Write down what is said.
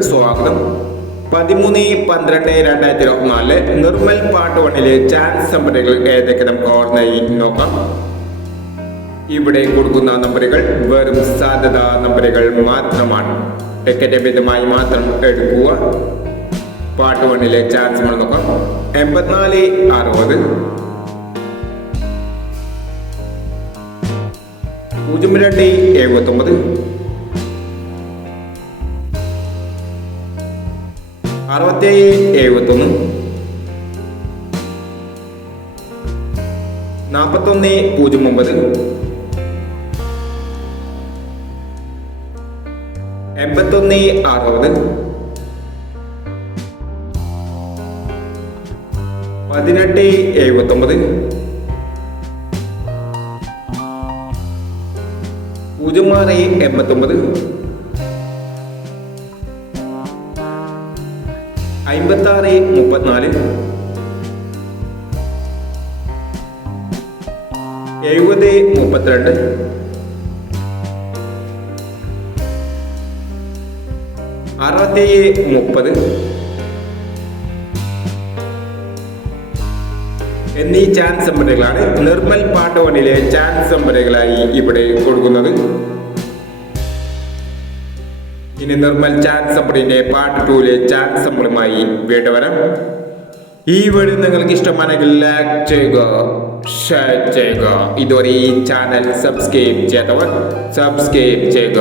സ്വാഗതം. പതിമൂന്ന് പന്ത്രണ്ട് രണ്ടായിരത്തി ഇരുപത്തിനാല് നിർമ്മൽ പാട്ട് വണ്ണിലെ ചാൻസ് നമ്പറുകൾ ഏതൊക്കെ നമുക്ക് ഓർമ്മയായി നോക്കാം. ഇവിടെ കൊടുക്കുന്ന നമ്പറുകൾ വെറും സാധ്യത നമ്പറുകൾ മാത്രമാണ്. ടിക്കറ്റ് മിതമായി മാത്രം എടുക്കുക. പാട്ട് വണ്ണിലെ ചാൻസ് നമ്മൾ നോക്കാം. എൺപത്തിനാല് അറുപത്. പൂജ്യം രണ്ട് എഴുപത്തൊമ്പത്. അറുപത്തേഴ് എഴുപത്തൊന്ന്. നാൽപ്പത്തൊന്ന് പൂജ്യം ഒമ്പത്. എൺപത്തൊന്ന് അറുപത്. പതിനെട്ട് എഴുപത്തൊമ്പത്. പൂജ്യം ആറ് എൺപത്തൊമ്പത്. അമ്പത്താറ് മുപ്പത്തിനാല്. എഴുപത് മുപ്പത്തിരണ്ട്. അറുപത്തേഴ് മുപ്പത്. എന്നീ ചാൻസ് നമ്പറുകളാണ് നിർമ്മൽ പാട്ടോണിലെ ചാൻസ് നമ്പറുകളായി ഇവിടെ കൊടുക്കുന്നത്. ഇനി നിർമ്മൽ ചാറ്റ് നമ്പറിന്റെ പാർട്ട് ടൂലെ ചാൻസ് സമ്പിളുമായി വീണ്ടും വരാം ഈ വീഡിയോ നിങ്ങൾക്ക് ഇഷ്ടമാണെങ്കിൽ ലൈക്ക് ചെയ്യുക ഷെയർ ചെയ്യുക. ഇതുവരെ ഈ ചാനൽ സബ്സ്ക്രൈബ് ചെയ്യാത്തവർ സബ്സ്ക്രൈബ് ചെയ്യുക.